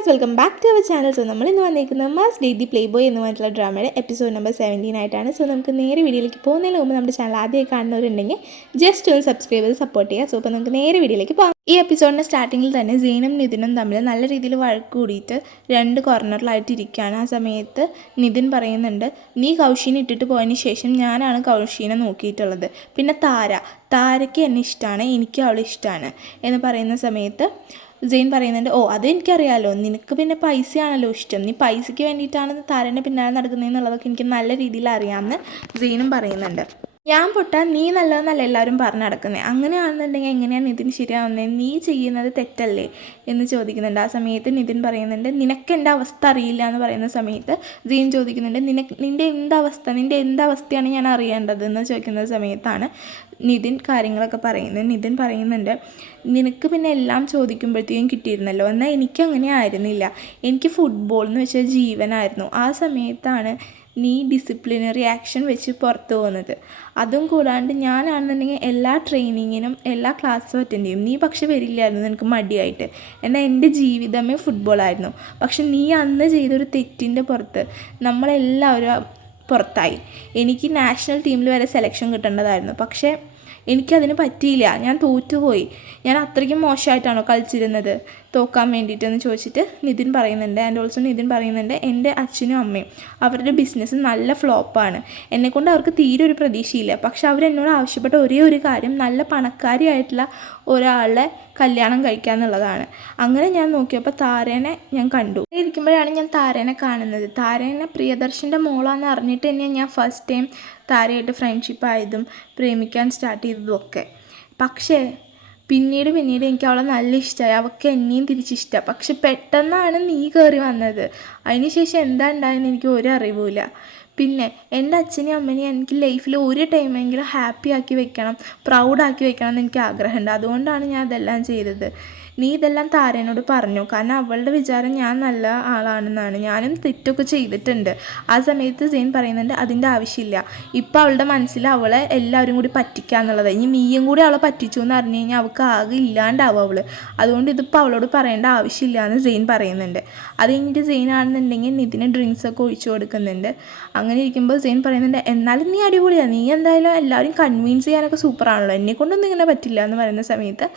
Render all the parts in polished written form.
Guys, welcome back to our channel. So നമ്മൾ ഇന്ന് വന്നിരിക്കുന്നത് Must Date the Playboy എന്ന് പറഞ്ഞിട്ടുള്ള ഡ്രാമയുടെ എപ്പിസോഡ് നമ്പർ 17 ആയിട്ടാണ്. സോ നമുക്ക് നേരെ വീഡിയോയിലേക്ക് പോകുന്നതിന് മുമ്പ് നമ്മുടെ ചാനൽ ആദ്യമായി കാണുന്നവരുണ്ടെങ്കിൽ ജസ്റ്റ് ഒന്ന് സബ്സ്ക്രൈബ് ചെയ്ത് സപ്പോർട്ട് ചെയ്യുക. സോ അപ്പോൾ നമുക്ക് നേരെ വീഡിയോയിലേക്ക് പോകാം. ഈ എപ്പിസോഡിൻ്റെ സ്റ്റാർട്ടിങ്ങിൽ തന്നെ സീനും നിതിനും തമ്മിൽ നല്ല രീതിയിൽ വഴക്ക് കൂടിയിട്ട് രണ്ട് കോർണറിലായിട്ട് ഇരിക്കുകയാണ്. ആ സമയത്ത് നിതിൻ പറയുന്നുണ്ട്, നീ കൗശീനെ ഇട്ടിട്ട് പോയതിന് ശേഷം ഞാനാണ് കൗശീനെ നോക്കിയിട്ടുള്ളത്. പിന്നെ താരയ്ക്ക് എന്നെ ഇഷ്ടമാണ്, എനിക്ക് അവളെ ഇഷ്ടമാണ് എന്ന് പറയുന്ന സമയത്ത് സെയിൻ പറയുന്നുണ്ട്, അതെനിക്കറിയാമല്ലോ, നിനക്ക് പിന്നെ പൈസയാണല്ലോ ഇഷ്ടം, നീ പൈസയ്ക്ക് വേണ്ടിയിട്ടാണ് താരൻ്റെ പിന്നാലെ നടക്കുന്നതെന്നുള്ളതൊക്കെ എനിക്ക് നല്ല രീതിയിൽ അറിയാമെന്ന് സെയിനും പറയുന്നുണ്ട്. ഞാൻ പൊട്ടാൻ നീ നല്ലതെന്നല്ല എല്ലാവരും പറഞ്ഞു നടക്കുന്നത്, അങ്ങനെയാണെന്നുണ്ടെങ്കിൽ എങ്ങനെയാണ് നിതിൻ ശരിയാവുന്നത്, നീ ചെയ്യുന്നത് തെറ്റല്ലേ എന്ന് ചോദിക്കുന്നുണ്ട്. ആ സമയത്ത് നിതിൻ പറയുന്നുണ്ട്, നിനക്ക് എൻ്റെ അവസ്ഥ അറിയില്ല എന്ന് പറയുന്ന സമയത്ത് സെയിൻ ചോദിക്കുന്നുണ്ട്, നിൻ്റെ എന്തവസ്ഥയാണ് ഞാൻ അറിയേണ്ടത് എന്ന് ചോദിക്കുന്ന സമയത്താണ് നിതിൻ കാര്യങ്ങളൊക്കെ പറയുന്നത്. നിതിൻ പറയുന്നുണ്ട്, നിനക്ക് പിന്നെ എല്ലാം ചോദിക്കുമ്പോഴത്തേക്കും കിട്ടിയിരുന്നല്ലോ, എന്നാൽ എനിക്കങ്ങനെ ആയിരുന്നില്ല, എനിക്ക് ഫുട്ബോൾ എന്ന് വെച്ചാൽ ജീവനായിരുന്നു. ആ സമയത്താണ് നീ ഡിസിപ്ലിനറി ആക്ഷൻ വെച്ച് പുറത്തു പോകുന്നത്. അതും കൂടാണ്ട് ഞാനാണെന്നുണ്ടെങ്കിൽ എല്ലാ ട്രെയിനിങ്ങിനും എല്ലാ ക്ലാസ്സും അറ്റൻഡ് ചെയ്യും, നീ പക്ഷെ വരില്ലായിരുന്നു, നിനക്ക് മടിയായിട്ട്. എന്നാൽ എൻ്റെ ജീവിതമേ ഫുട്ബോളായിരുന്നു. പക്ഷെ നീ അന്ന് ചെയ്തൊരു തെറ്റിൻ്റെ പുറത്ത് നമ്മളെല്ലാവരും പുറത്തായി. എനിക്ക് നാഷണൽ ടീമിൽ വരെ സെലക്ഷൻ കിട്ടേണ്ടതായിരുന്നു, പക്ഷേ എനിക്കതിന് പറ്റിയില്ല, ഞാൻ തോറ്റുപോയി. ഞാൻ അത്രയ്ക്കും മോശമായിട്ടാണോ കളിച്ചിരുന്നത് തോക്കാൻ വേണ്ടിയിട്ടെന്ന് ചോദിച്ചിട്ട് നിതിൻ പറയുന്നുണ്ട്. ആൻഡ് ഓൾസോ നിതിൻ പറയുന്നുണ്ട്, എൻ്റെ അച്ഛനും അമ്മയും അവരുടെ ബിസിനസ് നല്ല ഫ്ലോപ്പാണ്, എന്നെക്കൊണ്ട് അവർക്ക് തീരെ ഒരു പ്രതീക്ഷയില്ല. പക്ഷെ അവരെന്നോട് ആവശ്യപ്പെട്ട ഒരേ ഒരു കാര്യം നല്ല പണക്കാരിയായിട്ടുള്ള ഒരാളെ കല്യാണം കഴിക്കുക എന്നുള്ളതാണ്. അങ്ങനെ ഞാൻ നോക്കിയപ്പോൾ താരേനെ ഞാൻ കണ്ടു. ഇരിക്കുമ്പോഴാണ് ഞാൻ താരേനെ കാണുന്നത്. താരേനെ പ്രിയദർശൻ്റെ മോളാന്ന് അറിഞ്ഞിട്ട് തന്നെയാണ് ഞാൻ ഫസ്റ്റ് ടൈം താരയായിട്ട് ഫ്രണ്ട്ഷിപ്പ് ആയതും പ്രേമിക്കാൻ സ്റ്റാർട്ട് ചെയ്തതും ഒക്കെ. പക്ഷേ പിന്നീട് എനിക്ക് അവളെ നല്ല ഇഷ്ടമായി, അവൾക്ക് എന്നെയും തിരിച്ചിഷ്ടമാണ്. പക്ഷെ പെട്ടെന്നാണ് നീ കയറി വന്നത്. അതിനുശേഷം എന്താ ഉണ്ടായെന്ന് എനിക്ക് ഒരു അറിവുമില്ല. പിന്നെ എൻ്റെ അച്ഛനെയും അമ്മനെയും എനിക്ക് ലൈഫിൽ ഒരു ടൈമെങ്കിലും ഹാപ്പി ആക്കി വെക്കണം, പ്രൗഡാക്കി വെക്കണം എന്ന് എനിക്ക് ആഗ്രഹമുണ്ട്. അതുകൊണ്ടാണ് ഞാൻ അതെല്ലാം ചെയ്തത്. നീ ഇതെല്ലാം താരേനോട് പറഞ്ഞു, കാരണം അവളുടെ വിചാരം ഞാൻ നല്ല ആളാണെന്നാണ്. ഞാനും തെറ്റൊക്കെ ചെയ്തിട്ടുണ്ട്. ആ സമയത്ത് സെയിൻ പറയുന്നുണ്ട്, അതിൻ്റെ ആവശ്യമില്ല, ഇപ്പോൾ അവളുടെ മനസ്സിൽ അവളെ എല്ലാവരും കൂടി പറ്റിക്കുക എന്നുള്ളത്. ഇനി നീയും കൂടി അവളെ പറ്റിച്ചു എന്ന് അറിഞ്ഞു കഴിഞ്ഞാൽ അവൾക്ക് ആകെ ഇല്ലാണ്ടാവും അവൾ. അതുകൊണ്ട് ഇതിപ്പോൾ അവളോട് പറയേണ്ട ആവശ്യമില്ല എന്ന് സെയിൻ പറയുന്നുണ്ട്. അത് കഴിഞ്ഞിട്ട് സെയിൻ ആണെന്നുണ്ടെങ്കിൽ നിതിന് ഡ്രിങ്ക്സൊക്കെ ഒഴിച്ചു കൊടുക്കുന്നുണ്ട്. അങ്ങനെ ഇരിക്കുമ്പോൾ സെയിൻ പറയുന്നുണ്ട്, എന്നാലും നീ അടിപൊളിയാണ്, നീ എന്തായാലും എല്ലാവരും കൺവിൻസ് ചെയ്യാനൊക്കെ സൂപ്പറാണല്ലോ, എന്നെക്കൊണ്ടൊന്നും ഇങ്ങനെ പറ്റില്ല എന്ന് പറയുന്ന സമയത്ത്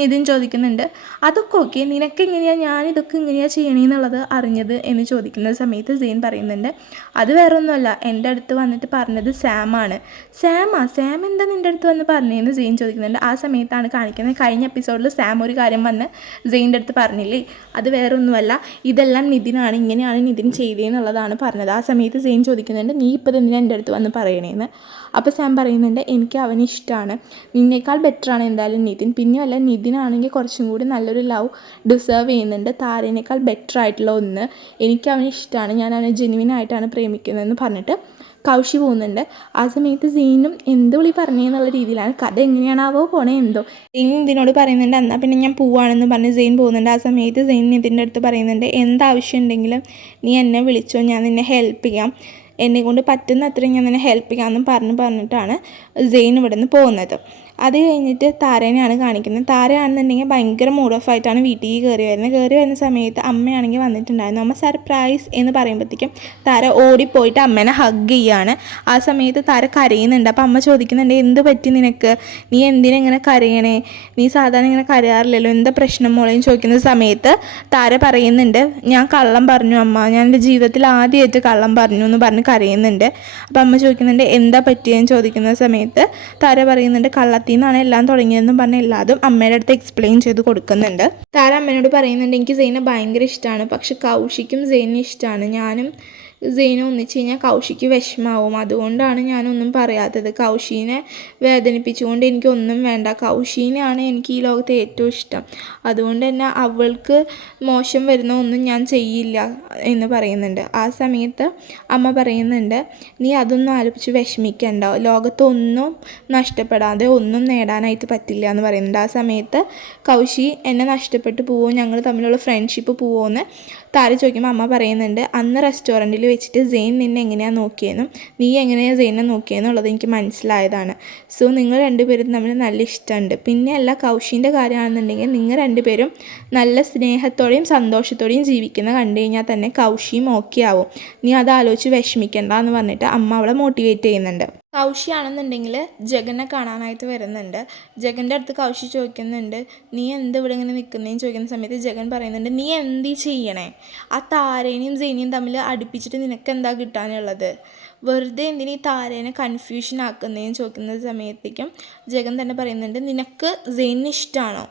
നിതിൻ ചോദിക്കുന്നുണ്ട്, അതൊക്കെ ഓക്കെ, നിനക്കെങ്ങനെയാണ് ഞാനിതൊക്കെ എങ്ങനെയാണ് ചെയ്യണമെന്നുള്ളത് അറിഞ്ഞത് എന്ന് ചോദിക്കുന്ന സമയത്ത് സെയിൻ പറയുന്നുണ്ട്, അത് വേറെ ഒന്നുമല്ല, എൻ്റെ അടുത്ത് വന്നിട്ട് പറഞ്ഞത് സാമാണ്. സാം എന്താ നിൻ്റെ അടുത്ത് വന്ന് പറഞ്ഞതെന്ന് സെയിൻ ചോദിക്കുന്നുണ്ട്. ആ സമയത്താണ് കാണിക്കുന്നത്, കഴിഞ്ഞ എപ്പിസോഡിൽ സാം ഒരു കാര്യം വന്ന് സെയിൻ്റെ അടുത്ത് പറഞ്ഞില്ലേ, അത് വേറെ ഒന്നുമല്ല, ഇതെല്ലാം നിതിനാണ്, ഇങ്ങനെയാണ് നിതിൻ ചെയ്തതെന്നുള്ളതാണ് പറഞ്ഞത്. ആ സമയത്ത് സെയിൻ ചോദിക്കുന്നുണ്ട്, നീ ഇപ്പോൾ എന്തിനാ എൻ്റെ അടുത്ത് വന്ന് പറയണേന്ന്. അപ്പോൾ സാം പറയുന്നുണ്ട്, എനിക്ക് അവന് ഇഷ്ടമാണ്, നിന്നേക്കാൾ ബെറ്ററാണ് എന്തായാലും നിതിൻ, പിന്നെയല്ല നിതിനാണെങ്കിൽ കുറച്ചും കൂടി നല്ലൊരു ലവ് ഡിസേർവ് ചെയ്യുന്നുണ്ട്, താരേനേക്കാൾ ബെറ്റർ ആയിട്ടുള്ള ഒന്ന്, എനിക്ക് അവന് ഇഷ്ടമാണ്, ഞാൻ അവനെ ജെനുവിനായിട്ടാണ് പ്രേമിക്കുന്നതെന്ന് പറഞ്ഞിട്ട് കൗശി പോകുന്നുണ്ട്. ആ സമയത്ത് സെയിനും എന്ത് വിളി പറഞ്ഞെന്നുള്ള രീതിയിലാണ്, കഥ എങ്ങനെയാണാവോ പോണേ എന്തോ. സെയിൻ ഇതിനോട് പറയുന്നുണ്ട്, എന്നാൽ പിന്നെ ഞാൻ പോവാണെന്ന് പറഞ്ഞ് സെയിൻ പോകുന്നുണ്ട്. ആ സമയത്ത് സെയിൻ ഇതിൻ്റെ അടുത്ത് പറയുന്നുണ്ട്, എന്താവശ്യം ഉണ്ടെങ്കിലും നീ എന്നെ വിളിച്ചോ, ഞാൻ നിന്നെ ഹെൽപ്പ് ചെയ്യാം, എന്നെക്കൊണ്ട് പറ്റുന്ന അത്രയും ഞാൻ നിന്നെ ഹെൽപ്പ് ചെയ്യാമെന്നും പറഞ്ഞിട്ടാണ് സെയിൻ ഇവിടെ നിന്ന് പോകുന്നത്. അത് കഴിഞ്ഞിട്ട് താരേനെയാണ് കാണിക്കുന്നത്. താരയാണെന്നുണ്ടെങ്കിൽ ഭയങ്കര മൂഡ് ഓഫ് ആയിട്ടാണ് വീട്ടിൽ കയറി വരുന്ന സമയത്ത് അമ്മയാണെങ്കിൽ വന്നിട്ടുണ്ടായിരുന്നു. അമ്മ സർപ്രൈസ് എന്ന് പറയുമ്പോഴത്തേക്കും താര ഓടിപ്പോയിട്ട് അമ്മേനെ ഹഗ് ചെയ്യാണ്. ആ സമയത്ത് താര കരയുന്നുണ്ട്. അപ്പോൾ അമ്മ ചോദിക്കുന്നുണ്ട്, എന്ത് പറ്റി നിനക്ക്, നീ എന്തിനെങ്ങനെ കരയണേ, നീ സാധാരണ ഇങ്ങനെ കരയാറില്ലല്ലോ, എന്താ പ്രശ്നം മോളെന്ന് ചോദിക്കുന്ന സമയത്ത് താര പറയുന്നുണ്ട്, ഞാൻ കള്ളം പറഞ്ഞു അമ്മ, ഞാൻ എൻ്റെ ജീവിതത്തിൽ ആദ്യമായിട്ട് കള്ളം പറഞ്ഞു എന്ന് പറഞ്ഞ് കരയുന്നുണ്ട്. അപ്പോൾ അമ്മ ചോദിക്കുന്നുണ്ട്, എന്താ പറ്റിയെന്ന് ചോദിക്കുന്ന സമയത്ത് താര പറയുന്നുണ്ട്, കള്ളത്തിൽ നിന്നാണ് എല്ലാം തുടങ്ങിയതെന്നും പറഞ്ഞ് എല്ലാതും അമ്മയുടെ അടുത്ത് എക്സ്പ്ലെയിൻ ചെയ്ത് കൊടുക്കുന്നുണ്ട്. താര അമ്മേനോട് പറയുന്നുണ്ട്, എനിക്ക് സെയിനെ ഭയങ്കര ഇഷ്ടമാണ്, പക്ഷെ കൗശിക്കും സെയിനെ ഇഷ്ടമാണ്, ഞാനും സെയിനും ഒന്നിച്ച് കഴിഞ്ഞാൽ കൗശിക്ക് വിഷമാവും, അതുകൊണ്ടാണ് ഞാനൊന്നും പറയാത്തത്, കൗശീനെ വേദനിപ്പിച്ചുകൊണ്ട് എനിക്കൊന്നും വേണ്ട, കൗശീനെയാണ് എനിക്ക് ഈ ലോകത്തെ ഏറ്റവും ഇഷ്ടം, അതുകൊണ്ട് തന്നെ അവൾക്ക് മോശം വരുന്ന ഒന്നും ഞാൻ ചെയ്യില്ല എന്ന് പറയുന്നുണ്ട്. ആ സമയത്ത് അമ്മ പറയുന്നുണ്ട്, നീ അതൊന്നും ആലോചിച്ച് വിഷമിക്കണ്ട, ലോകത്തൊന്നും നഷ്ടപ്പെടാതെ ഒന്നും നേടാനായിട്ട് പറ്റില്ല എന്ന് പറയുന്നുണ്ട്. ആ സമയത്ത് കൗശി എന്നെ നഷ്ടപ്പെട്ടു പോവോ, ഞങ്ങൾ തമ്മിലുള്ള ഫ്രണ്ട്ഷിപ്പ് പോവോ എന്ന് താര ചോദിക്കുമ്പോൾ അമ്മ പറയുന്നുണ്ട്, അന്ന് റെസ്റ്റോറൻറ്റിൽ വെച്ചിട്ട് സെയിൻ നിന്നെ എങ്ങനെയാണ് നോക്കിയെന്നും നീ എങ്ങനെയാണ് സെയിനെ നോക്കിയെന്നുള്ളത് എനിക്ക് മനസ്സിലായതാണ്. സോ നിങ്ങൾ രണ്ടുപേരും തമ്മിൽ നല്ല ഇഷ്ടമുണ്ട്. പിന്നെ അല്ല, കൗശീൻ്റെ കാര്യമാണെന്നുണ്ടെങ്കിൽ നിങ്ങൾ രണ്ടുപേരും നല്ല സ്നേഹത്തോടെയും സന്തോഷത്തോടെയും ജീവിക്കുന്ന കണ്ടു കഴിഞ്ഞാൽ തന്നെ കൗശിയും ഓക്കെ ആവും. നീ അത് ആലോചിച്ച് വിഷമിക്കണ്ട എന്ന് പറഞ്ഞിട്ട് അമ്മ അവളെ മോട്ടിവേറ്റ് ചെയ്യുന്നുണ്ട്. കൗശി ആണെന്നുണ്ടെങ്കിൽ ജഗനെ കാണാനായിട്ട് വരുന്നുണ്ട്. ജഗൻ്റെ അടുത്ത് കൗശി ചോദിക്കുന്നുണ്ട്, നീ എന്ത് ഇവിടെ ഇങ്ങനെ നിൽക്കുന്നതെന്ന് ചോദിക്കുന്ന സമയത്ത് ജഗൻ പറയുന്നുണ്ട്, നീ എന്ത് ചെയ്യണേ? ആ താരേനെയും സെയിനെയും തമ്മിൽ അടുപ്പിച്ചിട്ട് നിനക്ക് എന്താ കിട്ടാനുള്ളത്? വെറുതെ എന്തിനീ താരേനെ കൺഫ്യൂഷൻ ആക്കുന്നതെന്ന് ചോദിക്കുന്ന സമയത്തേക്കും ജഗൻ തന്നെ പറയുന്നുണ്ട്, നിനക്ക് സെയിനെ ഇഷ്ടമാണോ?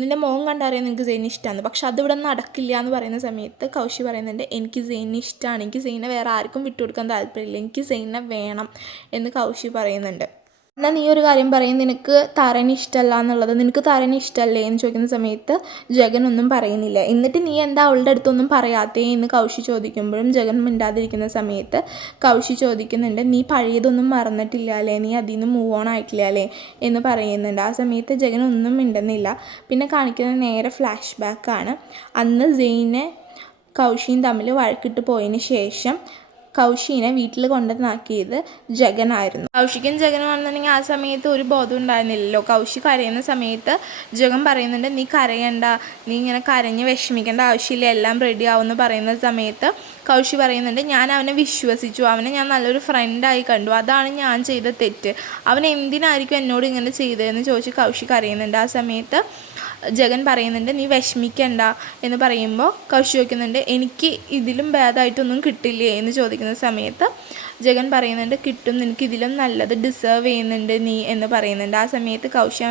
നിൻ്റെ മോൻ കണ്ടറിയാൻ നിനക്ക് സെയിനെ ഇഷ്ടമാണ്, പക്ഷെ അതിവിടെ നടക്കില്ല എന്ന് പറയുന്ന സമയത്ത് കൗശി പറയുന്നുണ്ട്, എനിക്ക് സെയിനെ ഇഷ്ടമാണ്, എനിക്ക് സെയിനെ വേറെ ആർക്കും വിട്ടുകൊടുക്കാൻ താല്പര്യമില്ല, എനിക്ക് സെയിനെ വേണം എന്ന് കൗശി പറയുന്നുണ്ട്. എന്നാൽ നീ ഒരു കാര്യം പറയും, നിനക്ക് താരനെ ഇഷ്ടമല്ല എന്നുള്ളത്, നിനക്ക് താരനെ ഇഷ്ടമല്ലേ എന്ന് ചോദിക്കുന്ന സമയത്ത് ജഗൻ ഒന്നും പറയുന്നില്ല. എന്നിട്ട് നീ എന്താ അവളുടെ അടുത്തൊന്നും പറയാത്തേ എന്ന് കൗശി ചോദിക്കുമ്പോഴും ജഗൻ മിണ്ടാതിരിക്കുന്ന സമയത്ത് കൗശി ചോദിക്കുന്നുണ്ട്, നീ പഴയതൊന്നും മറന്നിട്ടില്ല അല്ലേ, നീ അതിൽ നിന്ന് മൂവ് ഓൺ ആയിട്ടില്ല അല്ലേ എന്ന് പറയുന്നുണ്ട്. ആ സമയത്ത് ജഗൻ ഒന്നും മിണ്ടുന്നില്ല. പിന്നെ കാണിക്കുന്നത് നേരെ ഫ്ലാഷ് ബാക്കാണ്. അന്ന് സെയിനെ കൗശിയും തമ്മിൽ വഴക്കിട്ട് പോയതിന് ശേഷം കൗശീനെ വീട്ടിൽ കൊണ്ടുവന്നാക്കിയത് ജഗനായിരുന്നു. കൗശിക്കും ജഗനുമാണെന്നുണ്ടെങ്കിൽ ആ സമയത്ത് ഒരു ബോധം ഉണ്ടായിരുന്നില്ലല്ലോ. കൗശി കരയുന്ന സമയത്ത് ജഗൻ പറയുന്നുണ്ട്, നീ കരയണ്ട, നീ ഇങ്ങനെ കരഞ്ഞ് വിഷമിക്കേണ്ട ആവശ്യമില്ല, എല്ലാം റെഡി ആവുമെന്ന് പറയുന്ന സമയത്ത് കൗശി പറയുന്നുണ്ട്, ഞാൻ അവനെ വിശ്വസിച്ചു, അവനെ ഞാൻ നല്ലൊരു ഫ്രണ്ടായി കണ്ടു, അതാണ് ഞാൻ ചെയ്ത തെറ്റ്, അവൻ എന്തിനായിരിക്കും എന്നോട് ഇങ്ങനെ ചെയ്തതെന്ന് ചോദിച്ച് കൗശി കരയുന്നുണ്ട്. ആ സമയത്ത് ജഗൻ പറയുന്നുണ്ട്, നീ വിഷമിക്കണ്ട എന്ന് പറയുമ്പോൾ കൗശി ചോദിക്കുന്നുണ്ട്, എനിക്ക് ഇതിലും ഭേദമായിട്ടൊന്നും കിട്ടില്ലേ എന്ന് ചോദിക്കുന്ന സമയത്ത് ജഗൻ പറയുന്നുണ്ട്, കിട്ടും, നിനക്ക് ഇതിലും നല്ലത് ഡിസേർവ് ചെയ്യുന്നുണ്ട് നീ എന്ന് പറയുന്നുണ്ട്. ആ സമയത്ത് കൗശി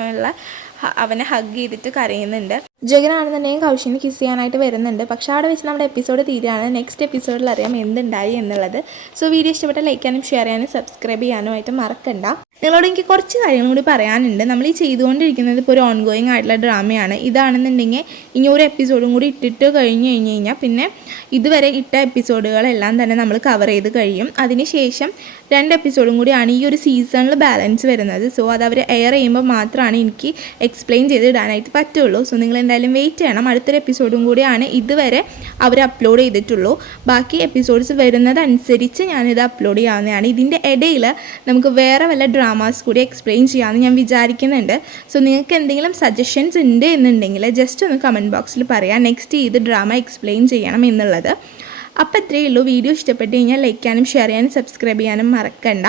അവനെ ഹഗ് ചെയ്തിട്ട് കരയുന്നുണ്ട്. ജഗനാണെന്നുണ്ടെങ്കിൽ കൗശിനെ കിസ് ചെയ്യാനായിട്ട് വരുന്നുണ്ട്. പക്ഷേ അവിടെ വെച്ച് നമ്മുടെ എപ്പിസോഡ് തീരുകയാണ്. നെക്സ്റ്റ് എപ്പിസോഡിൽ അറിയാം എന്തുണ്ടായി എന്നുള്ളത്. സോ വീഡിയോ ഇഷ്ടപ്പെട്ടാൽ ലൈക്ക് ചെയ്യാനും ഷെയർ ചെയ്യാനും സബ്സ്ക്രൈബ് ചെയ്യാനുമായിട്ട് മറക്കണ്ട. നിങ്ങളോട് എനിക്ക് കുറച്ച് കാര്യങ്ങളും കൂടി പറയാനുണ്ട്. നമ്മൾ ഈ ചെയ്തുകൊണ്ടിരിക്കുന്നത് ഇപ്പോൾ ഒരു ഓൺഗോയിങ് ആയിട്ടുള്ള ഡ്രാമയാണ്. ഇതാണെന്നുണ്ടെങ്കിൽ ഇനി ഒരു എപ്പിസോഡും കൂടി ഇട്ടിട്ട് കഴിഞ്ഞ് കഴിഞ്ഞാൽ പിന്നെ ഇതുവരെ ഇട്ട എപ്പിസോഡുകളെല്ലാം തന്നെ നമ്മൾ കവർ ചെയ്ത് കഴിയും. അതിനുശേഷം 2 എപ്പിസോഡും കൂടിയാണ് ഈ ഒരു സീസണിൽ ബാലൻസ് വരുന്നത്. സോ അത് അവർ എയർ ചെയ്യുമ്പോൾ മാത്രമാണ് എനിക്ക് എക്സ്പ്ലെയിൻ ചെയ്ത് ഇടാനായിട്ട് പറ്റുള്ളൂ. സോ നിങ്ങൾ എന്തായാലും വെയിറ്റ് ചെയ്യണം. അടുത്തൊരു എപ്പിസോഡും കൂടിയാണ് ഇതുവരെ അവർ അപ്ലോഡ് ചെയ്തിട്ടുള്ളൂ. ബാക്കി എപ്പിസോഡ്സ് വരുന്നതനുസരിച്ച് ഞാനിത് അപ്ലോഡ് ചെയ്യാവുന്നതാണ്. ഇതിൻ്റെ ഇടയിൽ നമുക്ക് വേറെ വല്ല ഡ്രാമാസ് കൂടി എക്സ്പ്ലെയിൻ ചെയ്യാമെന്ന് ഞാൻ വിചാരിക്കുന്നുണ്ട്. സോ നിങ്ങൾക്ക് എന്തെങ്കിലും സജഷൻസ് ഉണ്ട് എന്നുണ്ടെങ്കിൽ ജസ്റ്റ് ഒന്ന് കമൻറ്റ് ബോക്സിൽ പറയാം, നെക്സ്റ്റ് ഇത് ഡ്രാമ എക്സ്പ്ലെയിൻ ചെയ്യണം എന്നുള്ളത്. അപ്പോൾ ഇത്രയേ ഉള്ളൂ. വീഡിയോ ഇഷ്ടപ്പെട്ട് കഴിഞ്ഞാൽ ലൈക്ക് ചെയ്യാനും ഷെയർ ചെയ്യാനും സബ്സ്ക്രൈബ് ചെയ്യാനും മറക്കണ്ട.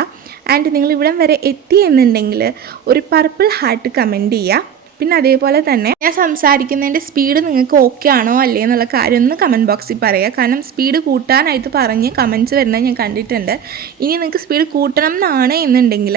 ആൻഡ് നിങ്ങൾ ഇവിടം വരെ എത്തി എന്നുണ്ടെങ്കിൽ ഒരു പർപ്പിൾ ഹാർട്ട് കമൻറ്റ് ചെയ്യുക. പിന്നെ അതേപോലെ തന്നെ ഞാൻ സംസാരിക്കുന്നതിൻ്റെ സ്പീഡ് നിങ്ങൾക്ക് ഓക്കെ ആണോ അല്ലേ എന്നുള്ള കാര്യം ഒന്ന് കമൻറ്റ് ബോക്സിൽ പറയുക. കാരണം സ്പീഡ് കൂട്ടാനായിട്ട് പറഞ്ഞ് കമൻറ്റ്സ് വരുന്നത് ഞാൻ കണ്ടിട്ടുണ്ട്. ഇനി നിങ്ങൾക്ക് സ്പീഡ് കൂട്ടണം എന്നാണ് എന്നുണ്ടെങ്കിൽ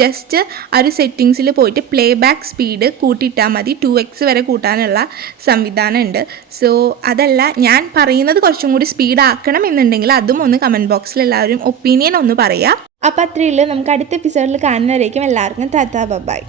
ജസ്റ്റ് ആ ഒരു സെറ്റിങ്സിൽ പോയിട്ട് പ്ലേ ബാക്ക് സ്പീഡ് കൂട്ടിയിട്ടാൽ മതി. 2x വരെ കൂട്ടാനുള്ള സംവിധാനം ഉണ്ട്. സോ അതല്ല, ഞാൻ പറയുന്നത് കുറച്ചും കൂടി സ്പീഡ് ആക്കണം എന്നുണ്ടെങ്കിൽ അതും ഒന്ന് കമൻറ്റ് ബോക്സിൽ എല്ലാവരും ഒപ്പീനിയൻ ഒന്ന് പറയുക. അപ്പോൾ അത്രയേ ഉള്ളൂ. നമുക്ക് അടുത്ത എപ്പിസോഡിൽ കാണുന്നവരേക്കും എല്ലാവർക്കും ടാറ്റാ ബൈ.